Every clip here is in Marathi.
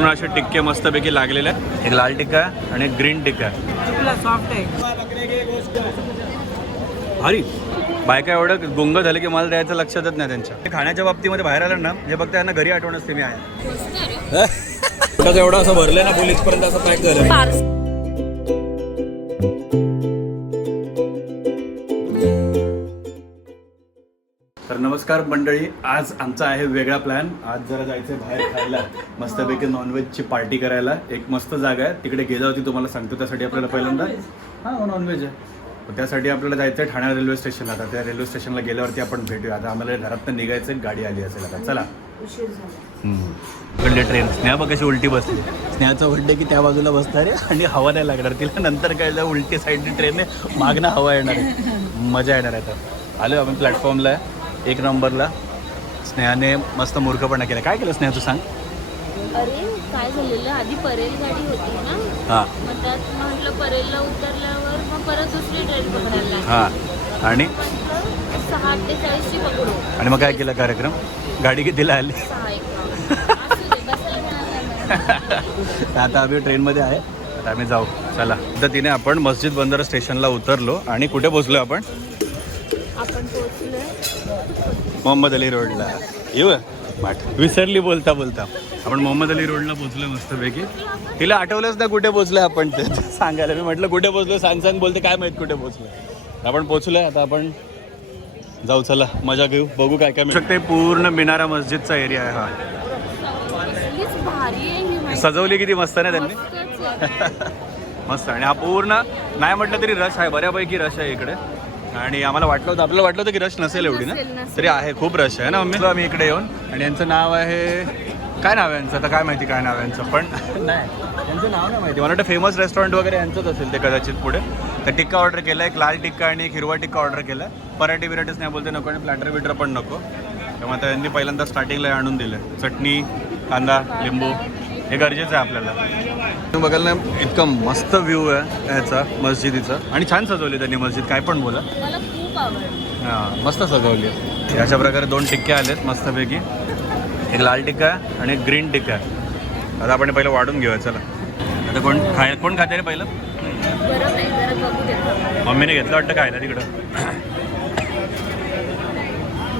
पूर्ण असे टिक्के मस्तपैकी लागलेले आहेत. एक लाल टिक्का आहे आणि एक ग्रीन टिक्का आहे. सॉफ्ट आहे. भारी. बायका एवढं गुंग झालं की मला द्यायचं लक्षातच नाही त्यांच्या. खाण्याच्या बाबतीमध्ये बाहेर आलं ना हे फक्त त्यांना घरी आठवण असते मी आहे. एवढं असं भरलं ना पोलीस पर्यंत असं पॅक झालं. तर नमस्कार मंडळी, आज आमचा आहे वेगळा प्लॅन. आज जरा जायचं आहे बाहेर खायला, मस्तपैकी नॉनव्हेजची पार्टी करायला. एक मस्त जागा आहे तिकडे गेलं होती तुम्हाला सांगतो. त्यासाठी आपल्याला पहिल्यांदा नॉनव्हेज आहे. त्यासाठी आपल्याला जायचं आहे ठाणे रेल्वे स्टेशनला. आता त्या रेल्वे स्टेशनला गेल्यावरती आपण भेटूया. आता आम्हाला घरातनं निघायचं, गाडी आली असेल आता. चला. इकडली ट्रेन स्नेहा बघ कशी उलटी बसली. स्नेहाचं वाटतं की त्या बाजूला बसणार आहे आणि हवा नाही लागणार तिला. नंतर काय उलटी साईडची ट्रेन आहे, मागणं हवा येणार आहे, मजा येणार आहे. तर आलो आपण प्लॅटफॉर्मला आहे, 1 नंबरला. स्नेहाने मस्त मूर्खपणा केला. काय केलं स्नेहा तू सांग. अरे काय झालेलं, आधी परेल गाडी होती ना. हां. मग त्यात म्हटलं परेलला उतरल्यावर मग परत दुसरी ट्रेन पकडायला लागली. हां. आणि 6:48ची पकडू. आणि मग काय केलं कार्यक्रम. गाडी कितीला आली. 6:51. आता आम्ही ट्रेनमध्ये आहे. आता आम्ही जाऊ. चला. पद्धतीने आपण मस्जिद बंदर स्टेशनला उतरलो आणि कुठे पोचलो आपण. पोहोचलोय मोहम्मद अली रोडला. येऊ माठ विसरली बोलता बोलता. आपण मोहम्मद अली रोडला पोचलो मस्तपैकी. तिला आठवलंच ना कुठे पोचलोय आपण ते सांगायला. मी म्हटलं कुठे पोचलो, सांग बोलते काय माहीत कुठे पोचलोय. आपण पोचलोय. आता आपण जाऊ. चला मजा घेऊ, बघू काय काय मिळू शकते. पूर्ण मिनारा मस्जिदचा एरिया आहे हा. भारी आहे. सजवली किती मस्त ना त्यांनी. मस्त. आणि हा पूर्ण नाही म्हटलं तरी रश आहे, बऱ्यापैकी रश आहे इकडे. आणि आम्हाला आपल्याला वाटलं होतं की रश नसेल एवढी ना, तरी आहे खूप रश आहे ना मम्मी. आम्ही इकडे येऊन. आणि यांचं नाव आहे, काय नाव आहे यांचं आता काय माहिती काय नाव आहे यांचं, पण नाही यांचं नाव नाही माहिती. मला वाटतं फेमस रेस्टॉरंट वगैरे यांचंच असेल ते कदाचित पुढे. तर टिक्का ऑर्डर केला, एक लाल टिक्का आणि एक हिरवा टिक्का ऑर्डर केला. पराठे बिराठेच नाही बोलते नको, आणि प्लॅटर बिटर पण नको. त्यामुळे आता यांनी पहिल्यांदा स्टार्टिंगला आणून दिलं. चटणी, कांदा, लिंबू हे गरजेचं आहे आपल्याला. तुम्ही बघायला ना इतकं मस्त व्ह्यू आहे ह्याचा मस्जिदीचा. आणि छान सजवली त्यांनी मस्जिद, काय पण बोला. मला खूप आवडलं. हां मस्त सजवली आहे. अशा प्रकारे 2 टिक्के आलेत मस्तपैकी. एक लाल टिक्का आहे आणि एक ग्रीन टिक्का आहे. आता आपण पहिलं वाढून घेऊया. चला. आता कोण खाते रे पहिलं. बरं नाही, जरा बघू दे. मम्मीने घेतलं वाटतं खायला तिकडं.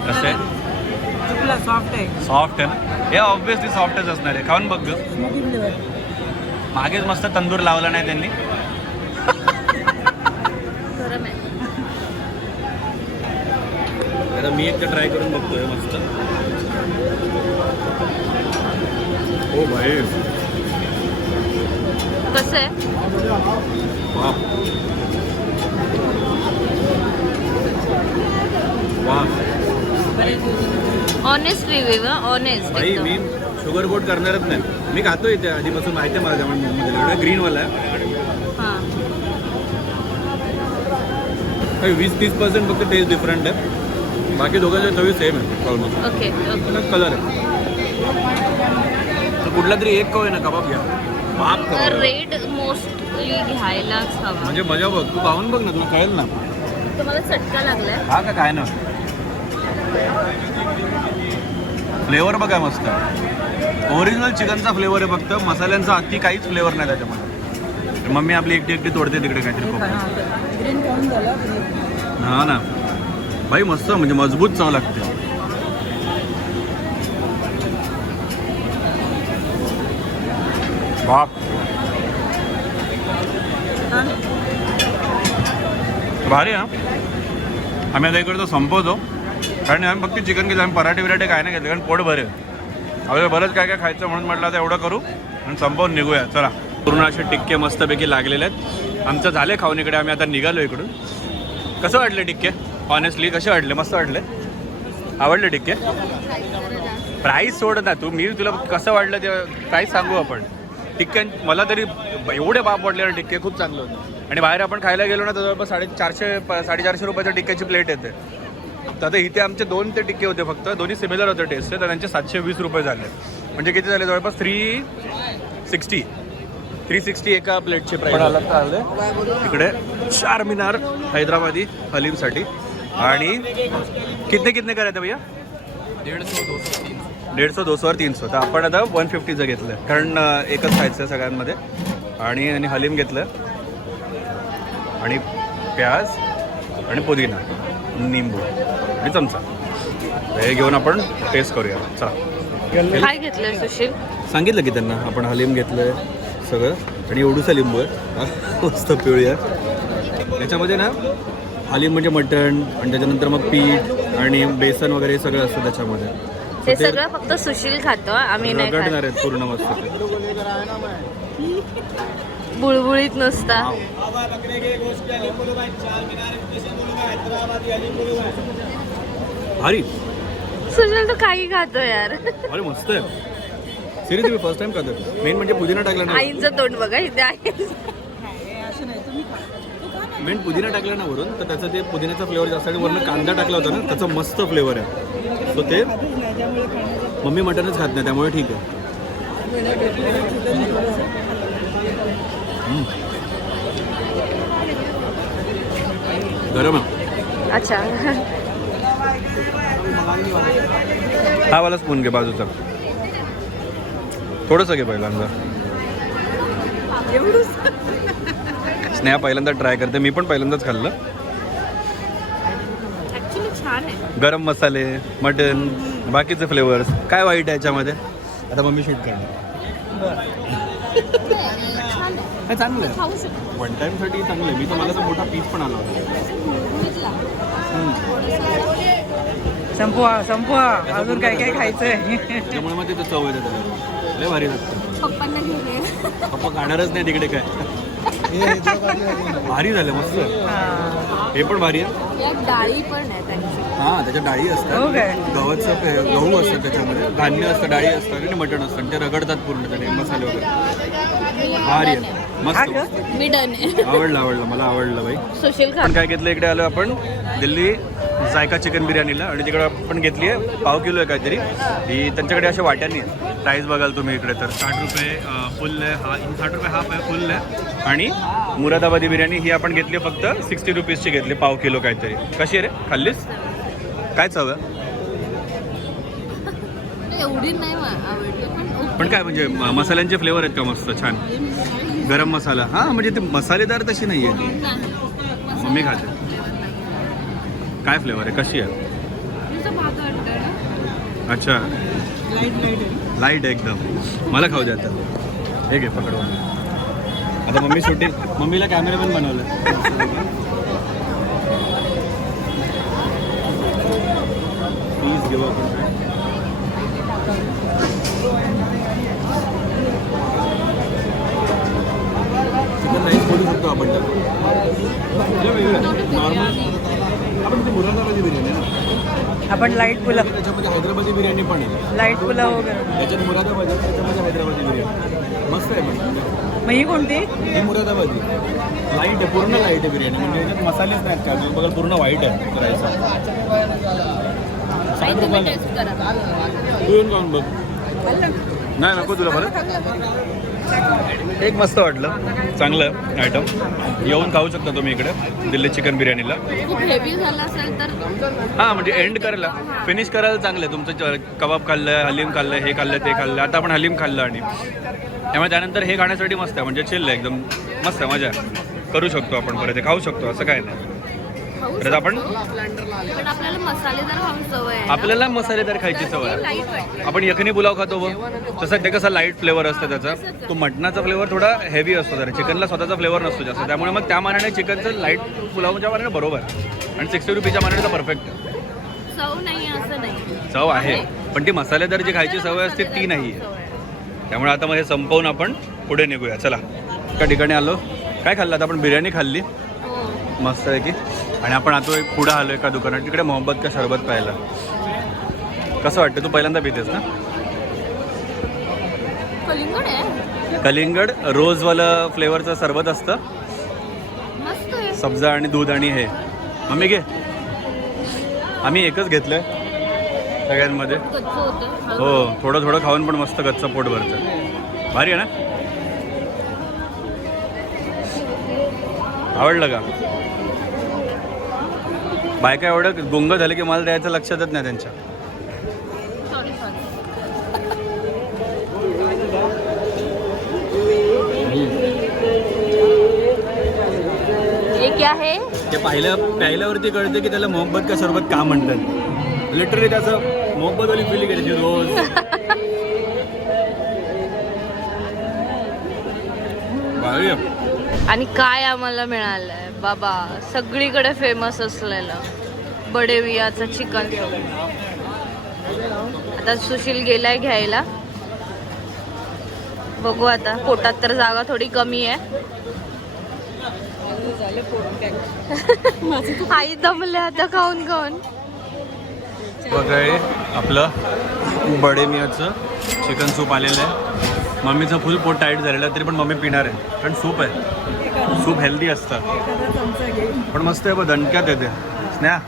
कसं आहे. सॉफ्ट आहे. सॉफ्ट आहे ना. हे ऑब्व्हियसली सॉफ्टच असणार आहे. खाऊन बघ ग. मागेच मस्त तंदूर लावला नाही त्यांनी. गरम आहे. आता मी एकदा ट्राय करून बघतोय मस्त. ओ भाई कसं आहे. वा वा. Honest review. ऑनेस्ट भाई मी शुगर कोट करणारच नाही. मी खातोय इथे आधीपासून, माहिती आहे मला. त्यामुळे ग्रीनवाला आहे. हां. 20-30% फक्त टेस्ट डिफरंट आहे. बाकी दोघांच्या चवी सेम आहे ऑलमोस्ट. ओके. कलर आहे. तर कुठला तरी एक ना कबाब घ्या. पाक कबाब. रेड मोस्टली घ्यायलाच हवा. म्हणजे मजा बघ. तू खाऊन बघ ना, तुला कळेल ना. तुम्हाला चटका लागलाय. हा का काय ना. फ्लेवर बघा मस्त. ओरिजिनल चिकनचा फ्लेवर आहे फक्त. मसाल्यांचा अगदी काहीच फ्लेवर नाही त्याच्यामध्ये. मम्मी आपली एकटी तोडते तिकडे काहीतरी खूप. ग्रीन खाऊन झालं. हा ना भाई मस्त, म्हणजे मजबूत चव लागते. बाप. भारी हा. आम्ही आता इकडे तो संपवतो, कारण आम्ही फक्त चिकन घेतो. आम्ही पराठे बिराठे काय नाही घेतले, कारण पोट भरेल. आपल्याला बरंच काय काय खायचं म्हणून म्हटलं आता एवढं करू आणि संपवून निघूया. चला. पूर्ण असे टिक्के मस्तपैकी लागलेले आहेत. आमचं झाले खाऊन इकडे. आम्ही आता निघालो इकडून. कसं वाटले टिक्के. ऑनेस्टली कसे वाटले. मस्त वाटले. आवडले टिक्के. प्राईस सोड ना तू. मी तुला कसं वाटलं ते प्राईस सांगू आपण. टिक्के मला तरी एवढे बाप वाटले टिक्के. खूप चांगलं होतं. आणि बाहेर आपण खायला गेलो ना तर जवळपास 450 रुपयाच्या टिक्क्याची प्लेट येते. तर आता इथे आमचे 2 ते टिक्के होते फक्त. दोन्ही सिमिलर होते टेस्ट. तर त्यांचे 720 रुपये झाले. म्हणजे किती झाले जवळपास 360 एका प्लेटचे प्राईस. आले इकडे चारमिनार हैदराबादी हलीमसाठी. आणि कितने करायचे भैया. 150, 200, 150, 200 और 300. तर आपण आता 150चं घेतलं कारण एकच खायचं सगळ्यांमध्ये. आणि हलीम घेतलं आणि प्याज आणि पुदिना, निंबू आणि चमचा. हे घेऊन आपण टेस्ट करूया. चला. काय घेतलंय सुशील? सांगितलं की त्यांना आपण हलीम घेतलं सगळं आणि एवढूसा लिंबू आहे. मस्त पिळूया. याच्यामध्ये ना हलीम म्हणजे मटण आणि त्याच्यानंतर मग पीठ आणि बेसन वगैरे सगळं असतं त्याच्यामध्ये. ते सगळं फक्त सुशील खातो, आम्ही नाही रगडणार खात. आहेत पूर्ण मस्त ते. बुळबुळीत नुसता. भारी. सुशील तो काही खातो यार. अरे मस्त आहे. सिरियसली मी फर्स्ट टाइम खातो. मेन म्हणजे पुदिना टाकला ना. आईचं तोंड बघा इथे आहे. मेन पुदिना टाकला ना वरून तर त्याचं ते पुदिन्याचा फ्लेवर जास्त आणि वरून कांदा टाकला होता ना त्याचा मस्त फ्लेवर आहे. सो ते मम्मी मटनच खात नाही त्यामुळे ठीक आहे. गरम आहे. अच्छा. हा वाला स्पून घे बाजूचा. थोडंसं घे पहिल्यांदा. स्नेहा पहिल्यांदा ट्राय करते. मी पण पहिल्यांदाच खाल्लं. ऍक्च्युली छान आहे. गरम मसाले, मटन, बाकीचे फ्लेवर्स काय वाईट आहे याच्यामध्ये. आता मम्मी शूट करणार. हे चांगलं आहे. वन टाईमसाठी चांगलं आहे. मी तर मला तर मोठा पीस पण आला होता. संपवा संपवा, अजून काय काय खायचंय. त्यामुळे मग तिथं चव येते त्याला. लय भारी लागतं. पप्पांना घेऊन पप्पा काढणारच नाही तिकडे काय. भारी झालं मस्त. हे पण भारी आहे. डाळी पण आहे त्यांची. हां त्याच्या डाळी हो असतात. काय? गव्हाचं गहू असतं त्याच्यामध्ये, धान्य असतं, डाळी असतात आणि मटण असतं आणि ते रगडतात पूर्ण त्याने मसाले वगैरे. भारी आहे. मस्त. मी डन आहे. आवडलं मला आवडलं बाई. सुशील खा. आपण काय घेतलं इकडे आलो आपण दिल्ली जायका चिकन बिर्याणीला आणि तिकडे आपण घेतली आहे पाव किलो आहे काहीतरी. ही त्यांच्याकडे अशा वाट्यांनी प्राईस बघाल तुम्ही इकडे तर 60 रुपये फुल आहे. 60 रुपये हाफ आहे, फुल आहे. आणि मुरादाबादी बिर्याणी ही आपण घेतली फक्त 60 रुपीजची घेतली पाव किलो काहीतरी. कशी आहे रे, खाल्लीस? काय चव आहे? एवढी नाही आवडली पण काय म्हणजे मसाल्यांचे फ्लेवर आहेत का मस्त छान. गरम मसाला हां म्हणजे ते मसालेदार तशी नाही आहे. मम्मी खाते. काय फ्लेवर आहे, कशी आहे? अच्छा लाईट आहे एकदम. मला खाऊ द्या आता. हे घे पकडून. आता मम्मी शूटिंग, मम्मीला कॅमेरा पण बनवलं. प्लीज घेऊ आपण. चिकन राईस बोलू शकतो आपण नॉर्मल. आपण ते मुरादाबादी बिर्याणी ना. आपण लाईट पुलाव, त्याच्यामध्ये हैदराबादी बिर्याणी पण आहे. लाईट पुलाव वगैरे. त्याच्यात मुरादाबादी, त्याच्यामध्ये हैदराबादी बिर्याणी मस्त आहे. पण मग ही कोणती? ही मुरादाबादी लाईट आहे, पूर्ण लाईट आहे बिर्याणी. म्हणजे त्याच्यात मसालेच नाहीत का बघा, पूर्ण व्हाईट आहे राईस. 60 रुपयाला. तू येऊन खाऊन बघ. नाही नको तुला परत. एक मस्त वाटलं, चांगलं आयटम. येऊन खाऊ शकता तुम्ही इकडे दिल्ली चिकन बिर्याणीला. खूप हेवी झाला असेल तर हां म्हणजे एंड करायला, फिनिश करायला चांगलं आहे. तुमचं कबाब खाल्लं, हलीम खाल्लं, हे खाल्लं, ते खाल्लं. आता आपण हलीम खाल्लं आणि त्यामुळे त्यानंतर हे खाण्यासाठी मस्त आहे. म्हणजे चिल्ल आहे एकदम, मस्त आहे, मजा आहे. करू शकतो आपण परत, हे खाऊ शकतो, असं काय नाही. परत आपण पण आपल्याला मसालेदार खाऊन सवय आहे. आपल्याला मसालेदार खायची सवय आहे. लाईट वाटते. आपण यखनी पुलाव खातो बघ, तसं ते कसं लाईट फ्लेवर असतं त्याचा. तो मटणाचा फ्लेवर थोडा हेवी असतो जरा. चिकनला स्वतःचा फ्लेवर नसतो जास्त. त्यामुळे मग त्या मानाने चिकनचं लाईट पुलावच्या मानाने बरोबर आणि 60 रुपीच्या मानाने तर परफेक्ट आहे. चव नाही असं नाही. चव आहे पण ती मसालेदार जी खायची सवय असते ती नाही आहे. त्यामुळे आता मग हे संपवून आपण पुढे निघूया. चला एका ठिकाणी आलो. काय खाल्लं आता आपण? बिर्याणी खाल्ली मस्त आहे की. आणि आपण आता एक पुढं आलो एका दुकानात, तिकडे मोहब्बत का सरबत प्यायला. कसं वाटतं? तू पहिल्यांदा पितेस ना? कलिंगड आहे. कलिंगड रोजवालं फ्लेवरचं सरबत असतं. मस्त आहे. सब्जा आणि दूध आणि हे. मम्मी घे. आम्ही एकच घेतलंय सगळ्यांमध्ये. कच्चं होतं. हो थोडं थोडं खाऊन पण मस्त गच्चं पोट भरतं. भारी आहे ना? आवडलं का? बायका एवढं गुंग झाले की मला द्यायचं लक्षातच नाही त्यांच्या. सॉरी. आहे ते प्यायल्यावरती कळतं की त्याला मोहब्बत का सरबत का म्हणतात. लिटरली त्याचं मोहब्बतवाली फिलिंग येते रोज. भारी आहे. आणि काय आम्हाला मिळालंय बाबा, सगळीकडे फेमस असलेलं बडेवियाचं चिकन. आता सुशील गेलाय घ्यायला, बघू आता. पोटात तर जागा थोडी कमी आहे. आई दमले आता खाऊन खाऊन. बघा हे आपलं बडेमियाचं चिकन सूप आलेलं आहे. मम्मीचं फुल पोट टाईट झालेलं आहे तरी पण मम्मी पिणार आहे, कारण सूप आहे. सूप हेल्दी असतं पण मस्त आहे. बघ दणक्यात येते. स्नेहा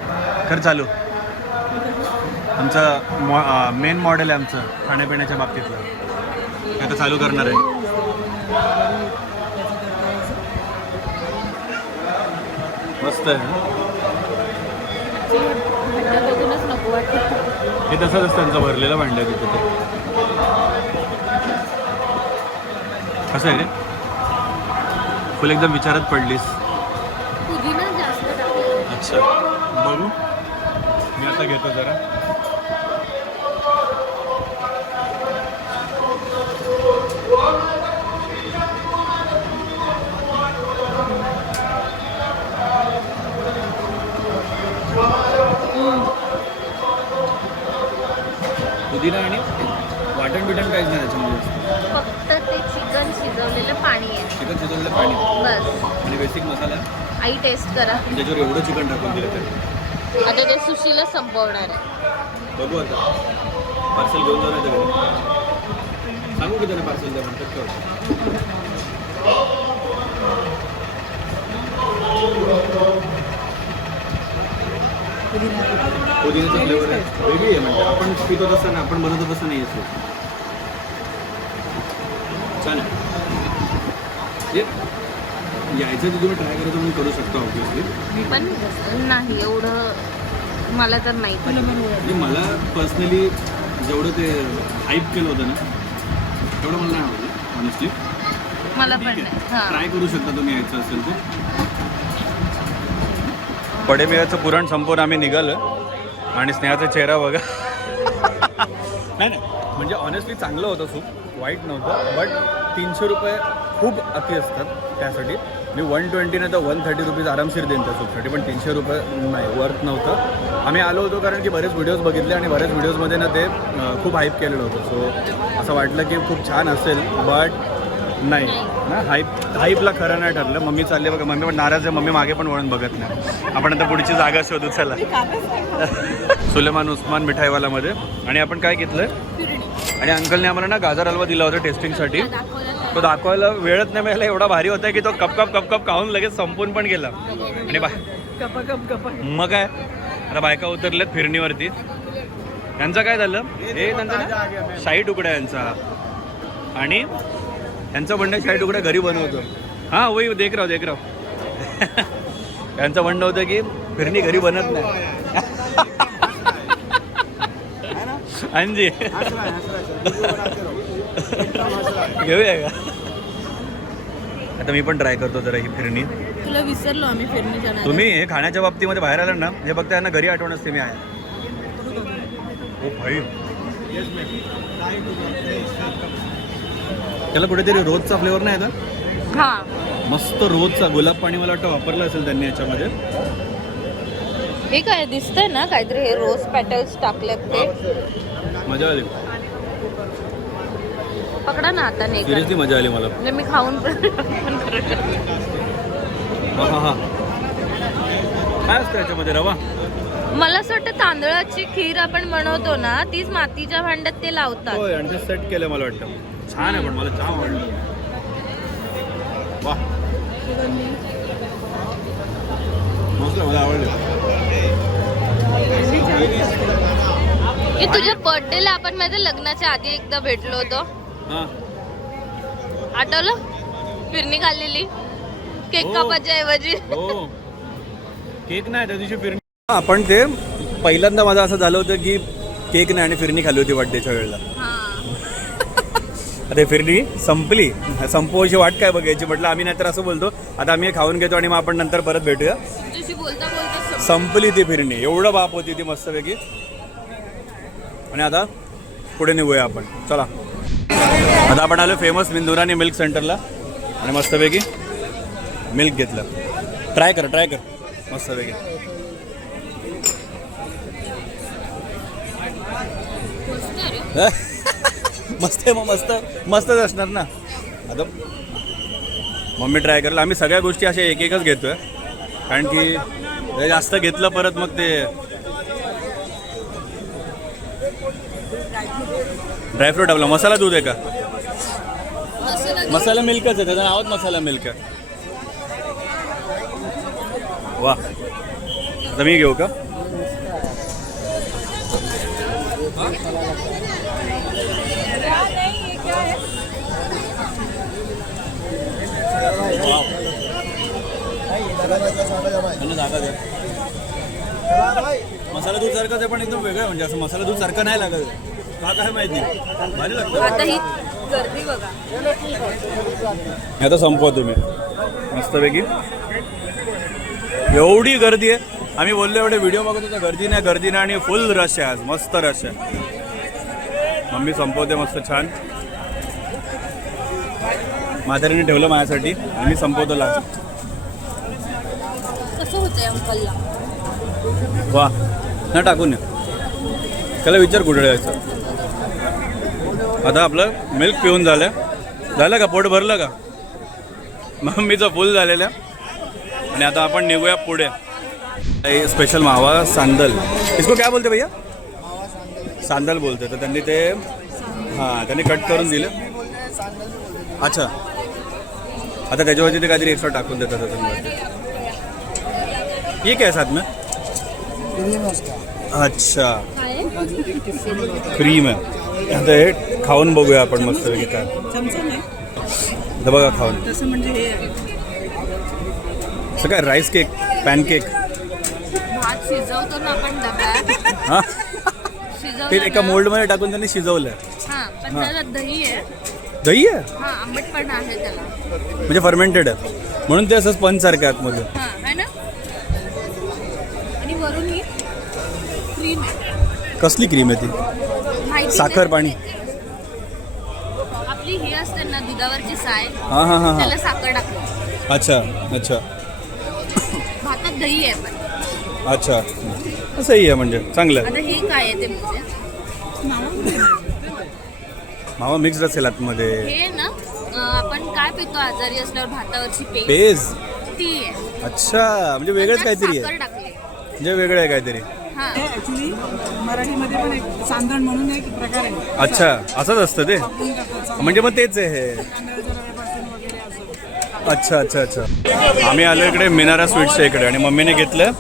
खरं चालू. आमचं मेन मॉडेल आहे आमचं खाण्यापिण्याच्या बाबतीतलं. आता चालू करणार आहे. मस्त आहे. हे तसंच असतं त्यांचं भरलेलं भांड आहे तिथे. कसं आहे रे, फुल एकदम विचारात पडलीस. पुदिना जास्त टाकलं. अच्छा बघू, मी आता घेतो जरा. पुदिना आणि वाटण बिटण काहीच नाही त्याच्यामध्ये. फक्त ते चिकन शिजवलेलं पाणी आहे चिकन शिजवलेलं पाणी बस. आणि बेसिक मसाला. आई टेस्ट करा. त्याच्यावर एवढं चिकन टाकून दिलं तर आता ते सुशीला संपवणार आहे. बघू आता. पार्सल घेऊन जाऊ नाही तर सांगू की त्याने पार्सल द्या म्हणतात का. पुदिन्याचा फ्लेवर आहे, वेगळी आहे. म्हणजे आपण पितो तसं ना, आपण बनवतो तसं नाही असं. छान आहे. यायचं ते तुम्ही ट्राय करायचं म्हणून करू शकता ऑब्विसली. पण नाही एवढं मला तर नाही पण. म्हणजे मला पर्सनली जेवढं ते हाईप केलं होतं ना तेवढं मला नाही आवडलं ऑनेस्टली. मला पण नाही. हां ट्राय करू शकता तुम्ही यायचं असेल तर. बडेमियाचं पुराण संपवून आम्ही निघालो आणि स्नेहाचा चेहरा बघा. नाही नाही म्हणजे ऑनेस्टली चांगलं होतं सूप, वाईट नव्हतं. बट 300 रुपये खूप अति असतात त्यासाठी. मी 120 नाही तर 130 रुपीज आरामशीर देईन त्या सूपसाठी, पण 300 रुपये नाही, वर्थ नव्हतं. आम्ही आलो होतो कारण की बरेच व्हिडिओज बघितले आणि बऱ्याच व्हिडिओजमध्ये ना ते खूप हाईप केलेलं होतं. सो असं वाटलं की खूप छान असेल, बट नाही ना, हाईपला खरं नाही ठरलं. मम्मी चालली बघा, मम्मी पण नाराज आहे. मम्मी मागे पण वळून बघत नाही. आपण आता पुढची जागा शोधू चला. सुलेमान उस्मान मिठाईवालामध्ये. आणि आपण काय घेतलं आणि अंकलने आम्हाला ना गाजर हलवा दिला होता टेस्टिंगसाठी. तो दाखवायला वेळच नाही मिळाला. एवढा भारी होता की तो कप खाऊन लगेच संपून पण गेला. आणि मग काय आता बायका उतरल्यात फिरणीवरती. यांचं काय झालं, हे त्यांचा ना शाही तुकडा यांचा, आणि यांचं म्हणणं शाही तुकडा घरी बनवतो. हां वही देख राव. यांचं म्हणणं होतं की फिरणी घरी बनत नाही. अंजी घेऊया का. आता मी पण ट्राय करतो जरा ही फिरणी. तुला विसरलो आम्ही फिरणी जाणार. तुम्ही हे खाण्याच्या बाबतीमध्ये बाहेर आलं ना, हे फक्त यांना घरी आठवण असते मी आहे. ओ भाई, त्याला कुठेतरी रोजचा फ्लेवर नाही येत. हां मस्त रोजचा गुलाब पाणी मला वाटतं वापरलं असेल त्यांनी याच्यामध्ये. हे काय दिसतंय ना काहीतरी, हे रोज पॅटल्स टाकलेत ते. मजा आली, पकडा ना आता. नाही सिरियसली मजा आली मला. म्हणजे मी खाऊन पण करू शकते. हा काय असतं याच्यामध्ये, रवा. मला असं वाटतं तांदळाची खीर आपण बनवतो ना, तीच मातीच्या भांड्यात ते लावतात. होय, आणि ते सेट केलं मला वाटतं. छान आहे, पण मला जाम आवडलं. वा मस्त, मला आवडलं. की तुझ्या बर्थडेला आपण माझ्या लग्नाच्या आधी एकदा भेटलो होतो, हां आठवलं? फिरणी खाल्लेली केक कापायच्या ऐवजी. हो, केक नाही त्या दिवशी फिरणी. आपण ते पहिल्यांदा माझं असं झालं होतं की केक नाही आणि फिरणी खाल्ली होती बर्थडेच्या वेळेला. आता फिरणी संपली, संपवायची वाट काय बघायची म्हटलं आम्ही, नाहीतर असं बोलतो आता आम्ही खाऊन घेतो आणि मग आपण नंतर परत भेटूया. संपली ती फिरणी, एवढं बाप होती ती मस्तपैकी. आणि आता पुढे निघूया आपण, चला. आता आपण आलो फेमस मिंदुरानी मिल्क सेंटरला आणि मस्तपैकी मिल्क घेतलं. ट्राय कर मस्तपैकी. मस्त आहे, मग मस्तच असणार ना. आता मम्मी ट्राय करेल. आम्ही सगळ्या गोष्टी अशा एकच घेतोय, कारण की जास्त घेतलं परत मग ते ड्रायफ्रूट आपला मसाला दूध आहे का, मसाला मिल्कच आहे, त्याचं नावच मसाला मिल्क आहे. वा, आता मी घेऊ का? मसाला दूध सारखंच आहे, पण एकदम वेगळं आहे. म्हणजे असं मसाला दूध सारखं नाही लागत का, काय माहिती, भारी लागतं. आता ही गर्दी बघा. आता संपवा तुम्ही मस्तपैकी. एवढी गर्दी आहे, आम्ही बोललो एवढे व्हिडिओ बघत होतो, गर्दी नाही आणि फुल रश आहे आज, मस्त रश आहे. मम्मी संपवते मस्त छान. म्हातारीने ठेवलं माझ्यासाठी आणि मी संपवतो लास्ट. कसं होतंय अंकलला? वा, ना टाकून त्याला विचार कुठे जायचं. आता आपलं मिल्क पिऊन झालं का, पोट भरलं का? मम्मीचं फुल झालेलं. आणि आता आपण निघूया पुढे. स्पेशल मावा सांदल, इसको क्या बोलते भैया? सांदल बोलते. तर त्यांनी ते त्यांनी कट करून दिलं. अच्छा, आता त्याच्यावरती ते काहीतरी एक्स्ट्रा टाकून देतात. ये क्या है साथ में? अच्छा, क्रीम आहे. आता हे खाऊन बघूया आपण मस्तपैकी काय. आता बघा खाऊन. तसं म्हणजे हे असं काय, राईस केक, पॅनकेक. भात शिजवतो ना आपण डब्यात, हां, शिजवलं ते एका ना. मोल्डमध्ये टाकून त्यांनी शिजवलं. हा, पण त्याला दही आहे. दही आहे हा, आंबटपणा आहे त्याला, म्हणजे फर्मेंटेड आहे म्हणून ते असं स्पंज सारखं आहे आतमध्ये. हा आहे ना. आणि वरून ही क्रीम आहे. कसली क्रीम आहे ती? माहिती साखर पाणी. नाही. आपली ही असते ना दुधावरची साय, हां हां हां हां. त्याला साखर टाकली. अच्छा अच्छा भातात दही आहे पण. अच्छा, असंही आहे म्हणजे चांगलं आहे. आता हे काय आहे ते म्हणजे मावा मिक्स्ड असेल आतमध्ये. हे ना आपण काय पितो आजारी असल्यावर भातावरची पेज, पेज. ती आहे. अच्छा, म्हणजे वेगळंच त्यात काहीतरी साखर आहे, टाकली. म्हणजे वेगळं आहे काहीतरी. हा, ऍक्च्युली मराठीमध्ये पण एक सांदण म्हणून एक प्रकार आहे. अच्छा, असंच असतं ते, म्हणजे मग तेच आहे हे. तांदळाच्या रव्यापासून वगैरे असं. अच्छा अच्छा अच्छा. आम्ही आलो इकडे मिनारा स्वीट्सच्या इकडे आणि मम्मीने घेतलं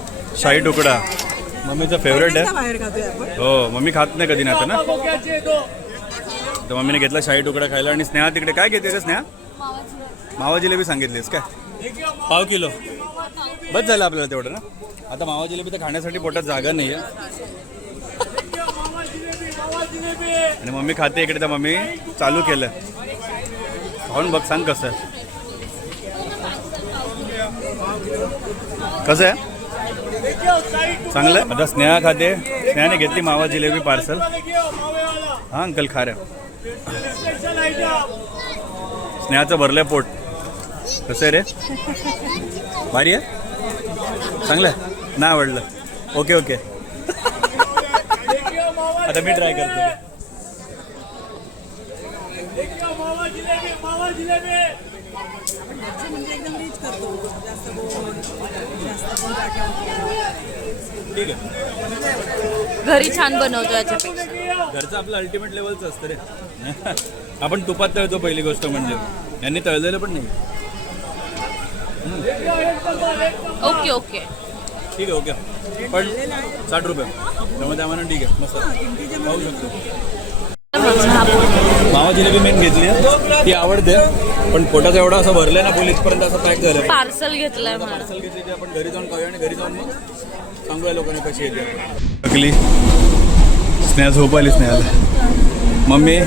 शाही तुकडा. मम्मीचं फेवरेट आहे. बाहेर खातोय आपण. हो, मम्मी खात नाही कधी नाही ना. तर मम्मीने घेतला शाही तुकडा खायला. आणि स्नेहा तिकडे काय घेते रे स्नेहा? मावा जिलेबी सांगितलीस काय? पाव किलो बस झालं आपल्याला तेवढं ना. आता मावा जिलेबी तर खाण्यासाठी पोटात जागा नाही आहे. आणि मम्मी खाते इकडे, तर मम्मी चालू केलं. खाऊन बघ, सांग कसं आहे. कसं आहे? चांगलं आहे. आता स्नेहा खाते. स्नेहाने घेतली मावा जिलेबी पार्सल. हां अंकल खा रे. स्नेहाचं भरलंय पोट. कसं आहे रे? भारी आहे, चांगलं आहे. नाही आवडलं? Okay okay. आता मी ट्राय करतो. म्हणजे एकदम रीच करतो, जास्त गोड, जास्त गोड टाकावं. ठीक आहे, घरी छान बनवतो याच्यापेक्षा. घरचं आपलं अल्टिमेट लेवलचं असतं रे. आपण तुपात तळतो पहिली गोष्ट म्हणजे. यांनी तळलेलं पण नाही. ओके ओके ठीक आहे ओके. पण 60 रुपये त्यामुळे त्यामुळे ठीक आहे, मस्त खाऊ शकतो. मावा जिलेबी मेन घेतली आहे, ती आवडते. पण पोटाचं एवढं असं भरलं ना फुल इथपर्यंत असं पॅक झालं. पार्सल घेतलंय मला. पार्सल घेतली ते आपण घरी जाऊन खाऊया आणि घरी जाऊन मग सांगूया लोकांना कशी येते. थकली स्नेहा, झोप आली स्नेहाला. मम्मी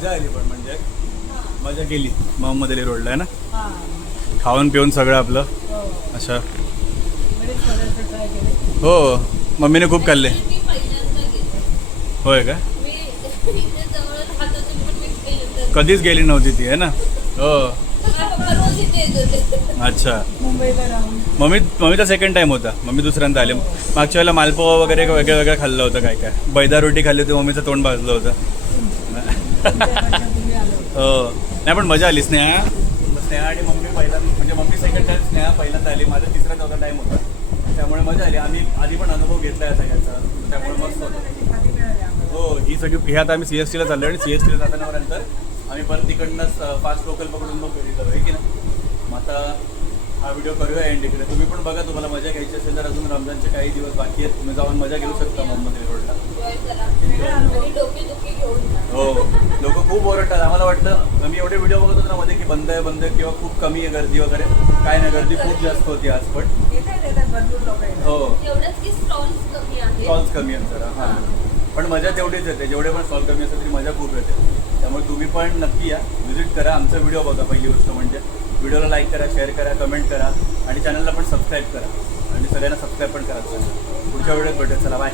मजा आली पण म्हणजे मजा केली मोहम्मद अली रोडला आहे ना. हां खाऊन पिऊन सगळं आपलं हो असं. बरेच पदार्थ ट्राय केले. हो मम्मीने खूप खाल्ले. मी पहिल्यांदा गेले. होय का? मी इथे जवळच राहत होते पण मी पहिल्यांदा कधीच गेली नव्हती ती आहे ना. हो पप्पा रोज इथे येत होते. अच्छा. मुंबईला राहून मम्मीचा सेकंड टाइम होता. मम्मी दुसऱ्यांदा आले. मागच्या वेळेला मालपोहा वगैरे वेगळं वेगळं खाल्लं होतं काय काय. बैदा रोटी खाल्ली होती मम्मीचं तोंड भाजलं होतं. तुम्ही आलो. हो नाही पण मजा आली. स्नेहा आणि मम्मी पहिल्यांदा म्हणजे मम्मी सेकंड टाइम, स्नेहा पहिल्यांदा आली. माझा तिसरा चौथा टाइम होता त्यामुळे मजा आली. आम्ही आधी पण अनुभव घेतला आहे सगळ्याचा त्यामुळे मस्त होतं. खाली मिळाले आम्हाला. हो ही सगळी हे आता आम्ही CSTला चाललो आणि CSTला जाताना नंतर आम्ही परत तिकडनंच फास्ट लोकल पकडून मग घरी करू आहे की नाही. मग आता हा व्हिडिओ करूया एंड इकडे. तुम्ही पण बघा, तुम्हाला मजा घ्यायची असेल तर अजून रमजानचे काही दिवस बाकी आहेत. तुम्ही जाऊन मजा घेऊ शकता मोहम्मद अली रोडला. आणि डोके घेऊन जा. हो लोक खूप ओरडतात. आम्हाला वाटतं मी एवढे व्हिडिओ बघत होतो ना मध्ये की बंद आहे किंवा खूप कमी आहे गर्दी वगैरे. काय नाही, गर्दी खूप जास्त होती आज पण. येतात भरपूर लोक येतात. हो एवढंच की स्टॉल्स कमी आहेत. स्टॉल्स कमी आहेत जरा. हां पण मजा तेवढीच येते. जेवढे पण स्टॉल कमी असतात तरी मजा खूप येते. त्यामुळे तुम्ही पण नक्की या, व्हिजिट करा. आमचा व्हिडिओ बघा. पहिली गोष्ट म्हणजे व्हिडिओला लाईक करा, शेअर करा, कमेंट करा आणि चॅनलला पण सबस्क्राईब करा आणि सगळ्यांना सबस्क्राईब पण करा. पुढच्या व्हिडिओत भेटेल. चला बाय.